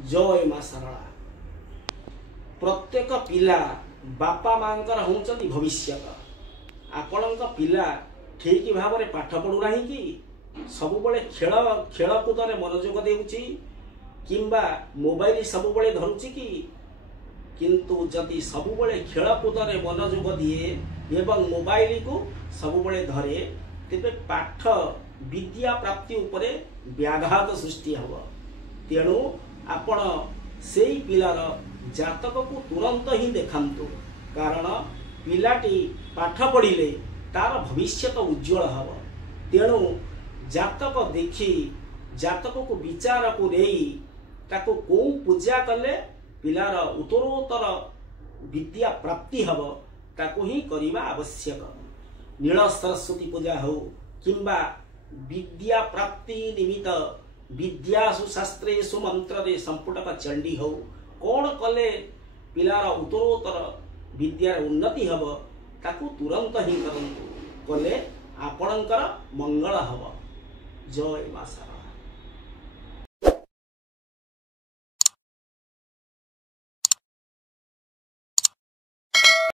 जय मां सरला। प्रत्येक पिला बापा मांकर होउचंती भविष्य। आपणक पिला ठीक भाव में पाठ पढ़ुना कि सब बड़े खेलकूद में मनोयोग देउची किंबा मोबाइल सब बड़े धरुची कि किंतु जदि सब बड़े खेलकूद में मनोयोग दिए एवं मोबाइल को सब बड़े धरे तेबे पाठ विद्या प्राप्ति उपरे व्याघात सृष्टि हब। तेणु आपण से पिलार जातक को तुरंत ही देखांतु, कारण पिलाटी पाठ पढ़िले तार भविष्य उज्जवल हब। तेणु जातक देखी जातक को विचार को नहीं ताको को पूजा कले पिलार उत्तरोत्तर विद्या प्राप्ति हब ताको ही करिबा आवश्यक। नील सरस्वती पूजा हो किंबा विद्या प्राप्ति निमित्त विद्यासु शास्त्रेषु मंत्रे संपुटक चंडी हो कौन कले पिलार उत्तरोत्तर विद्यार उन्नति हब ताकू तुरंत ही करंतु, कले आपणकर मंगल हब। जय मां शारदा।